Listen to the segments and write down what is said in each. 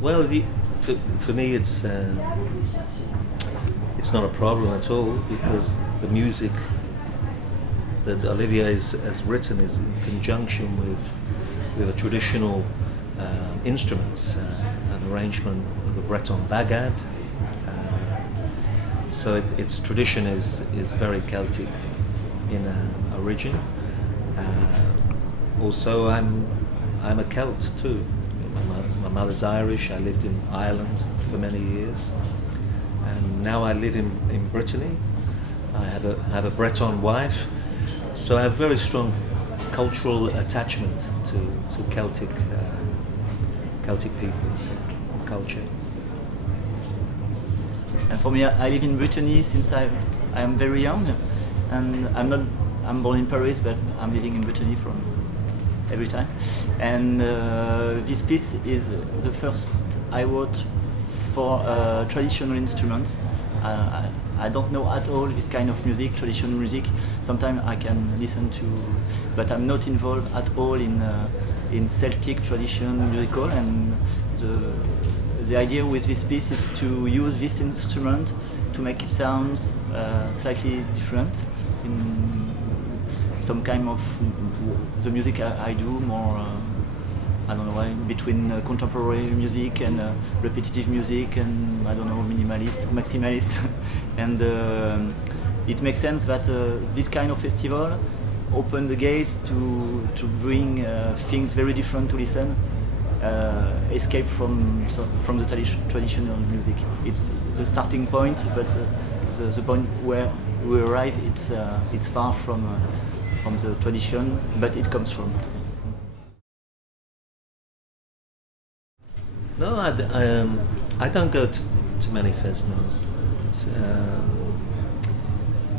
Well, for me, it's not a problem at all because the music that Olivier has written is in conjunction with a traditional instruments, an arrangement of a Breton Bagad. So its tradition is very Celtic in origin. Also, I'm a Celt too. My mother's Irish. I lived in Ireland for many years, and now I live in Brittany. I have a Breton wife, so I have very strong cultural attachment to Celtic peoples and culture. And for me, I live in Brittany since I am very young, and I'm born in Paris, but I'm living in Brittany from every time. And this piece is the first I wrote for traditional instruments. I don't know at all this kind of music, traditional music. Sometimes I can listen to, but I'm not involved at all in Celtic tradition musical. And the idea with this piece is to use this instrument to make it sound slightly different in some kind of the music I do more. I don't know why, between contemporary music and repetitive music and I don't know, minimalist, maximalist. And it makes sense that this kind of festival open the gates to bring things very different to listen, escape from the traditional music. It's the starting point, but the point where we arrive, it's far from the tradition, but it comes from. No, I don't go to many festivals.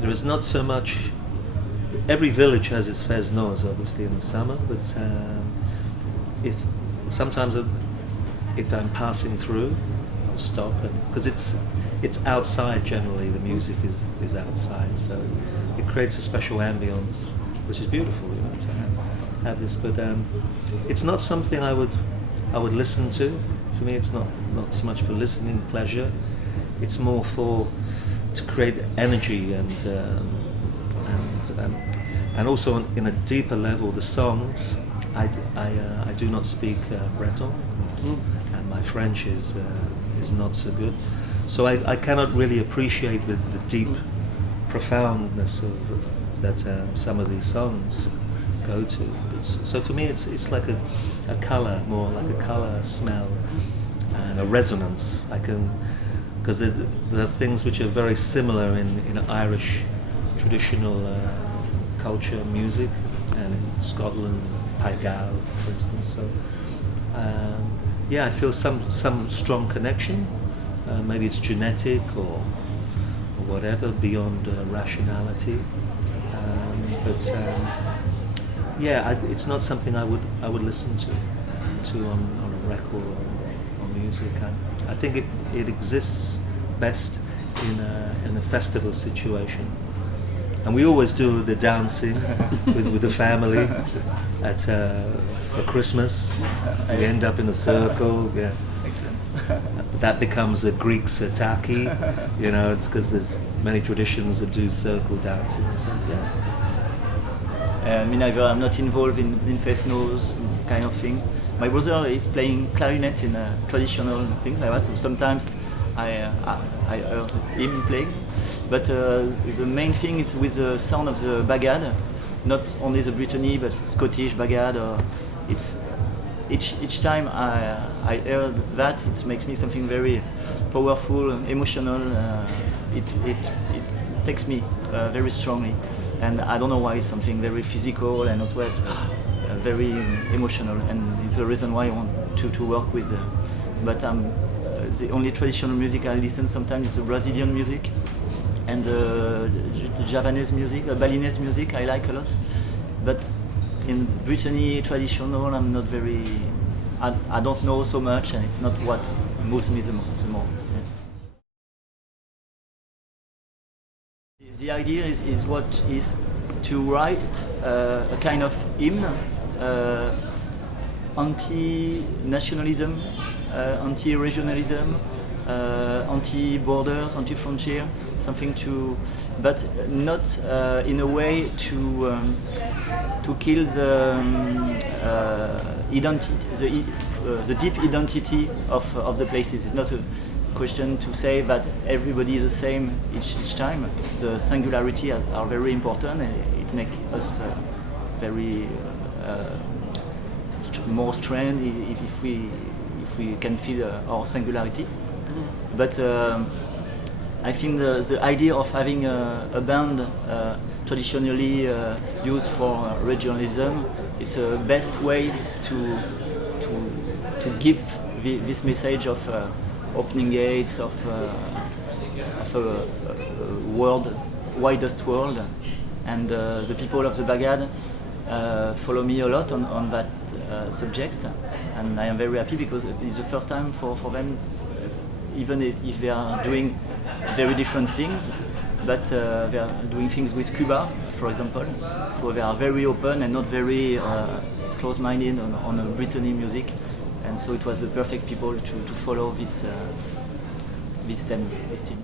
There is not so much. Every village has its festivals, obviously, in the summer. But if I'm passing through, I'll stop because it's outside. Generally, the music is outside, so it creates a special ambience, which is beautiful, to have this. But it's not something I would listen to. For me, it's not so much for listening pleasure. It's more to create energy and also in a deeper level. The songs, I do not speak Breton, and my French is not so good, so I cannot really appreciate the deep profoundness of that some of these songs go to. So for me, it's like a color, more like a color, smell, and a resonance. Because there are things which are very similar in Irish traditional culture, music, and in Scotland, Paigal, for instance. So I feel some strong connection. Maybe it's genetic or whatever beyond rationality. It's not something I would listen to on a record or music. I think it exists best in a festival situation, and we always do the dancing with the family for Christmas. We end up in a circle. Yeah. That becomes a Greek sataki. It's because there's many traditions that do circle dancing. So me neither. I'm not involved in festivals kind of thing. My brother is playing clarinet in traditional things like that, so sometimes I heard him playing. But the main thing is with the sound of the Bagad, not only the Brittany but Scottish Bagad. It's each time I heard that, it makes me something very powerful, emotional. It takes me very strongly. And I don't know why, it's something very physical and it was very emotional, and it's the reason why I want to work with. But the only traditional music I listen sometimes is the Brazilian music and the Javanese music, Balinese music I like a lot. But in Brittany traditional, I'm not very. I don't know so much, and it's not what moves me the more. The idea is what is to write a kind of hymn, anti-nationalism anti-regionalism, anti-borders, anti-frontier, something to, but not in a way to kill the identity, the deep identity of the places. It's not a question to say that everybody is the same each time. The singularity are very important, and it makes us very more strong if we can feel our singularity. But I think the idea of having a band traditionally used for regionalism is the best way to give this message of opening gates of a world, widest world, and the people of the Bagad follow me a lot on that subject, and I am very happy because it's the first time for them, even if they are doing very different things, but they are doing things with Cuba, for example, so they are very open and not very close-minded on Brittany music, and so it was the perfect people to follow this team.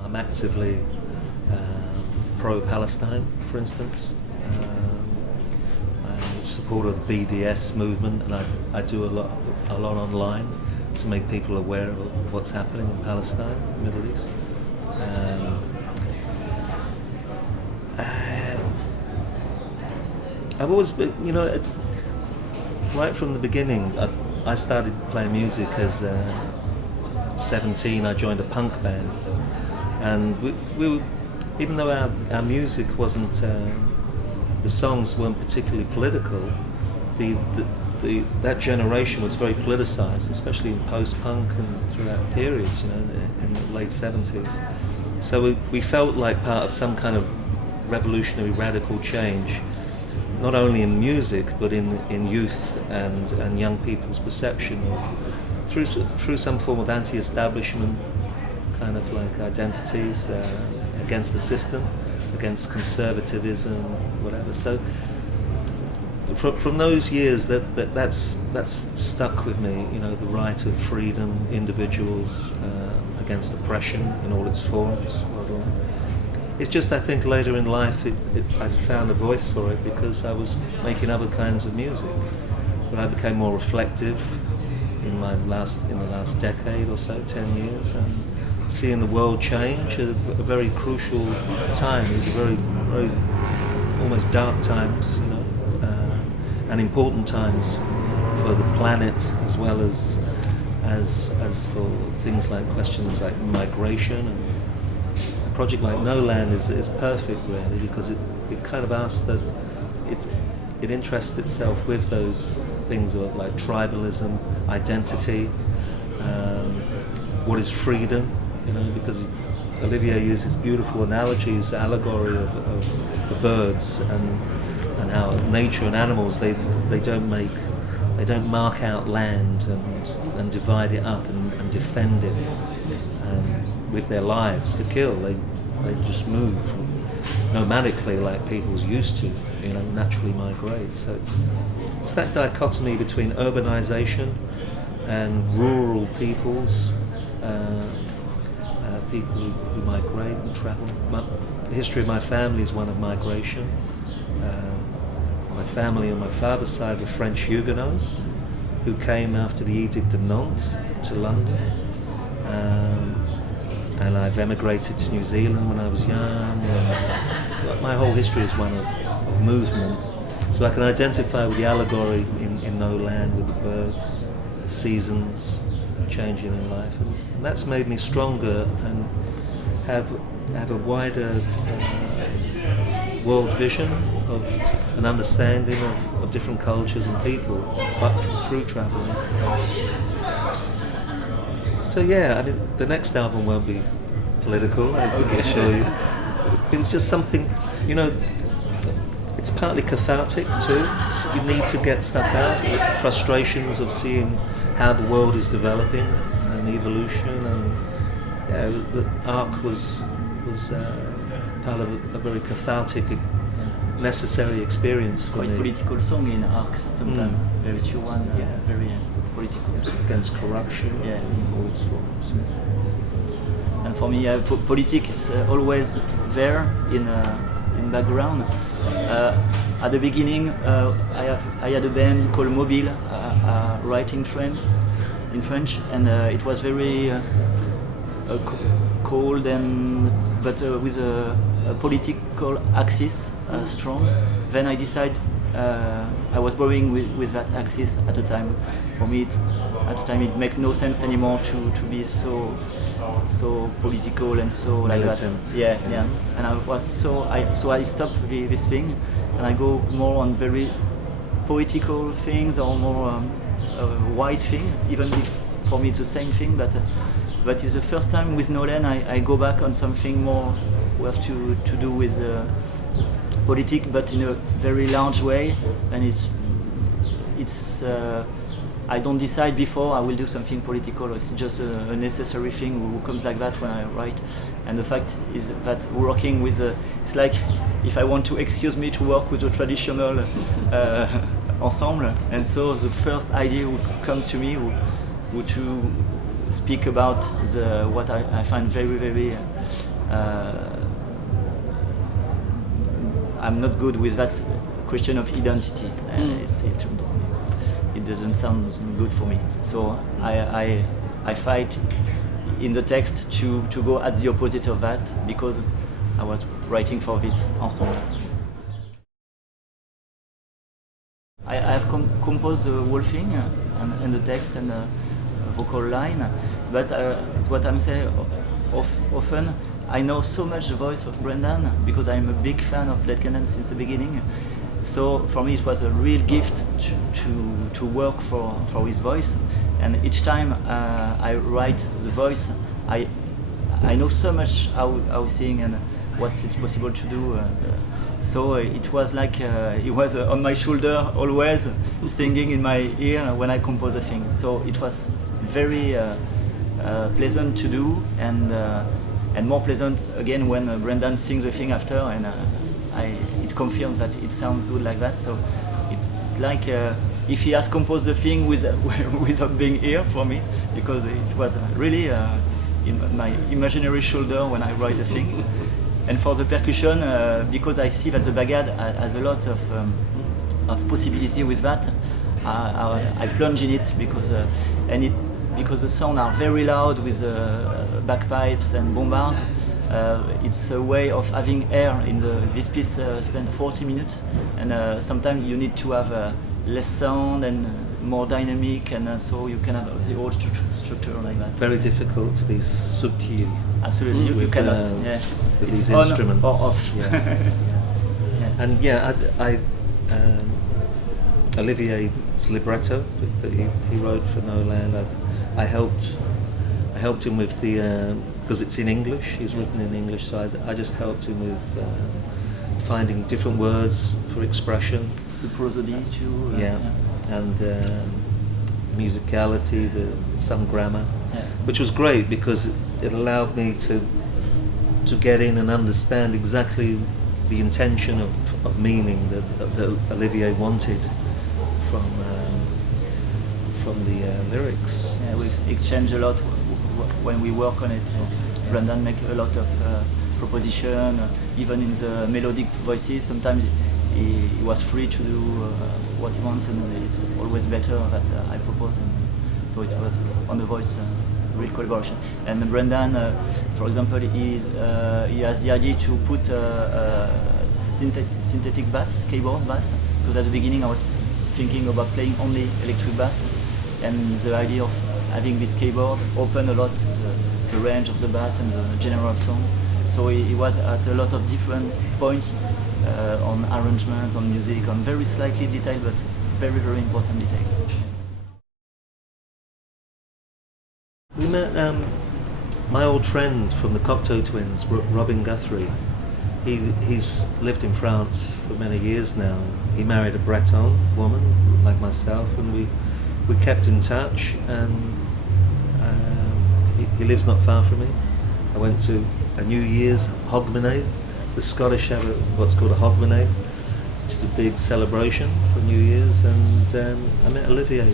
I'm actively pro-Palestine, for instance. I'm supporter of the BDS movement, and I do a lot online to make people aware of what's happening in Palestine, Middle East. I've always been, right from the beginning, I started playing music as 17. I joined a punk band, and we were, even though our music wasn't, the songs weren't particularly political, that generation was very politicized, especially in post-punk and throughout periods, in the late 70s. So we felt like part of some kind of revolutionary, radical change, not only in music, but in youth and young people's perception of, through some form of anti-establishment kind of like identities, against the system, against conservatism, whatever. So from those years, that's stuck with me. The right of freedom, individuals against oppression in all its forms. It's just, I think later in life I found a voice for it because I was making other kinds of music. But I became more reflective in the last decade or so, 10 years, and seeing the world change at a very crucial time. These are very, very almost dark times, and important times for the planet, as well as for things like questions like migration. And a project like No Land is perfect, really, because it kind of asks that it interests itself with those things like tribalism, identity, what is freedom, because Olivier uses beautiful analogies, allegory of the birds and how nature and animals they don't mark out land and divide it up and defend it with their lives to kill. They just move nomadically like people's used to, naturally migrate. So it's that dichotomy between urbanization and rural peoples, people who migrate and travel. The history of my family is one of migration. My family on my father's side were French Huguenots who came after the Edict of Nantes to London. And I've emigrated to New Zealand when I was young. My whole history is one of movement. So I can identify with the allegory in No Land, with the birds, the seasons changing in life. And that's made me stronger and have a wider world vision of an understanding of different cultures and people, but through traveling. So yeah, the next album won't be political, I can assure you. It's just something, it's partly cathartic too. So you need to get stuff out, the frustrations of seeing how the world is developing and evolution, and the arc was part of a very cathartic necessary experience for quite me. political song in arc sometimes. Very few one, very political. Against corruption in all its forms. And for me, politics is always there in background. At the beginning, I had a band called Mobile, writing in French, and it was very cold but with a political axis strong. Then I decided I was borrowing with that axis at the time. For me, it makes no sense anymore to be so political and so like militant. that. Yeah. And I stopped this thing, and I go more on very poetical things or more white thing. Even if for me it's the same thing, but it's the first time with Nolan I go back on something more we have to do with politics, but in a very large way. And it's I don't decide before I will do something political. It's just a necessary thing who comes like that when I write. And the fact is that working with it's like if I want to excuse me to work with a traditional ensemble, and so the first idea would come to me would to speak about what I find very, very I'm not good with that question of identity. It doesn't sound good for me. So I fight in the text to go at the opposite of that, because I was writing for this ensemble. I have composed the whole thing and the text and the vocal line, but what I'm saying often, I know so much the voice of Brendan because I'm a big fan of Dead Kennedys since the beginning. So for me it was a real gift to work for his voice, and each time I write the voice, I know so much how sing and what is possible to do. So it was like he was on my shoulder always, singing in my ear when I compose a thing. So it was very pleasant to do, and more pleasant again when Brendan sings the thing after, and it confirms that it sounds good like that. So it's like if he has composed the thing without being here for me, because it was really in my imaginary shoulder when I write a thing. And for the percussion, because I see that the Bagad has a lot of possibility with that, I plunge in it because the sounds are very loud with bagpipes and bombards. It's a way of having air in this piece. Spend 40 minutes, and sometimes you need to have less sound and more dynamic, and so you can have the old structure like that. Very difficult to be subtle. Absolutely, you cannot. With it's these on instruments. Or off. Yeah. And I Olivier's libretto that he wrote for No Land. I helped him with the because it's in English. He's written in English, so I just helped him with finding different words for expression. The prosody too. And musicality, some grammar, which was great because it allowed me to get in and understand exactly the intention of meaning that Olivier wanted from the lyrics. Yeah, we exchange a lot when we work on it. Brendan make a lot of proposition, even in the melodic voices. Sometimes he was free to do what he wants, and it's always better that I propose. And so it was on the voice, real collaboration. And Brendan, for example, he has the idea to put synthetic bass, keyboard bass, because at the beginning I was thinking about playing only electric bass, and the idea of having this keyboard open a lot the range of the bass and the general sound. So he was at a lot of different points on arrangement, on music, on very slightly detailed but very, very important details. We met my old friend from the Cocteau Twins, Robin Guthrie. He's lived in France for many years now. He married a Breton woman like myself, and we kept in touch, and he lives not far from me. I went to a New Year's hogmanay. The Scottish have what's called a hogmanay, which is a big celebration for New Year's, and I met Olivier.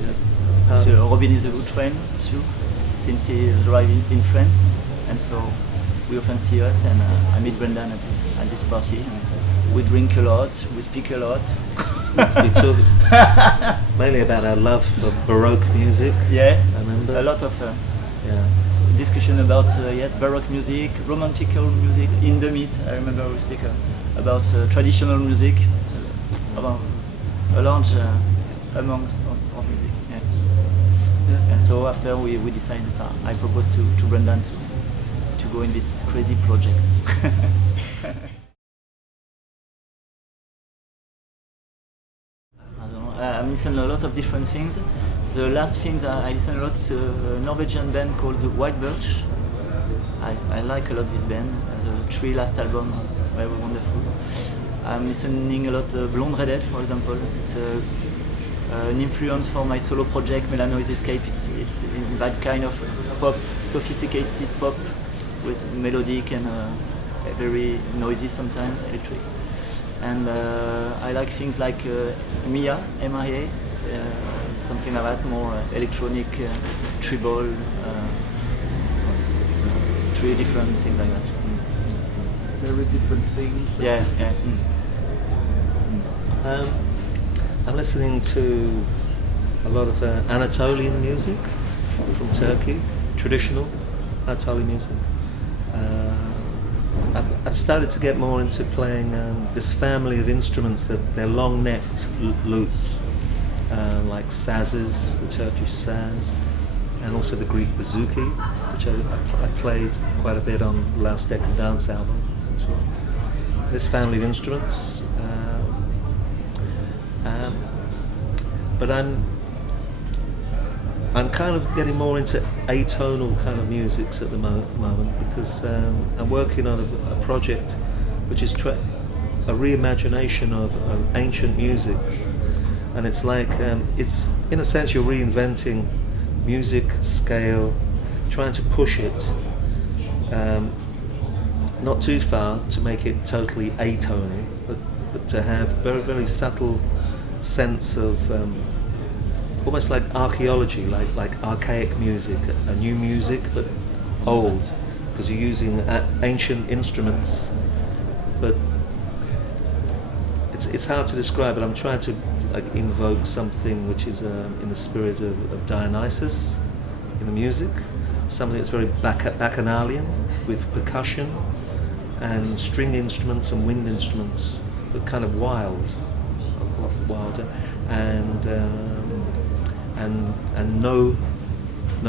So Robin is a good friend too, since he arrived in France, and so we often see us, and I meet Brendan at this party. And we drink a lot, we speak a lot. We talk mainly about our love for Baroque music. Yeah, I remember a lot of discussion about Baroque music, romantical music. In the meet, I remember we speak about traditional music, about a large amongst of music. Yeah. And so after we decided, I proposed to Brendan to go in this crazy project. I listen a lot of different things. The last things I listen a lot is a Norwegian band called the White Birch. I like a lot this band. The 3 last albums were wonderful. I'm listening a lot Blonde Redhead, for example. It's an influence for my solo project Mellano is Escape. It's in that kind of pop, sophisticated pop with melodic and very noisy sometimes, electric. And I like things like Mia, M-I-A, something like that, more electronic, tribal, 3 different things like that. Very different things. Yeah. I'm listening to a lot of Anatolian music from Turkey, traditional Anatolian music. I've started to get more into playing this family of instruments that they're long-necked lutes, like sazes, the Turkish saz, and also the Greek bouzouki, which I played quite a bit on the last Decadence album as well. This family of instruments, but I'm kind of getting more into atonal kind of musics at the moment because I'm working on a project which is a reimagination of ancient musics, and it's like it's in a sense you're reinventing music scale, trying to push it not too far to make it totally atonal, but to have very, very subtle sense of almost like archaeology, like archaic music, a new music but old, because you're using ancient instruments. But it's hard to describe, but I'm trying to invoke something which is in the spirit of Dionysus in the music, something that's very bacchanalian with percussion and string instruments and wind instruments, but kind of wilder, and no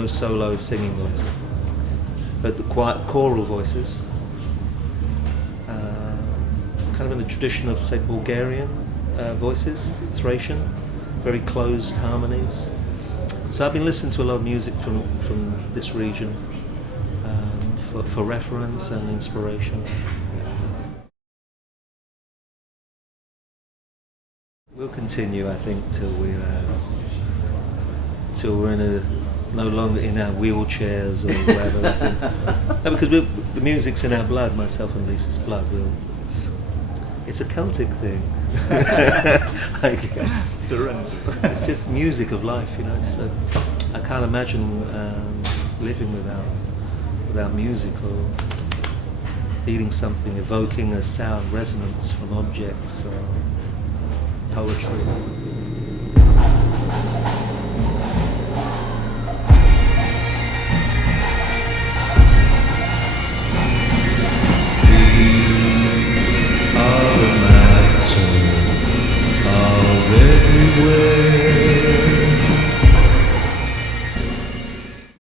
solo singing voice, but quiet choral voices, kind of in the tradition of, say, Bulgarian voices, Thracian, very closed harmonies. So I've been listening to a lot of music from this region for reference and inspiration. We'll continue, I think, till we're no longer in our wheelchairs or whatever. No, because the music's in our blood, myself and Lisa's blood. It's a Celtic thing, I guess. Durant. It's just music of life, you know. I can't imagine living without music or eating something, evoking a sound resonance from objects or poetry.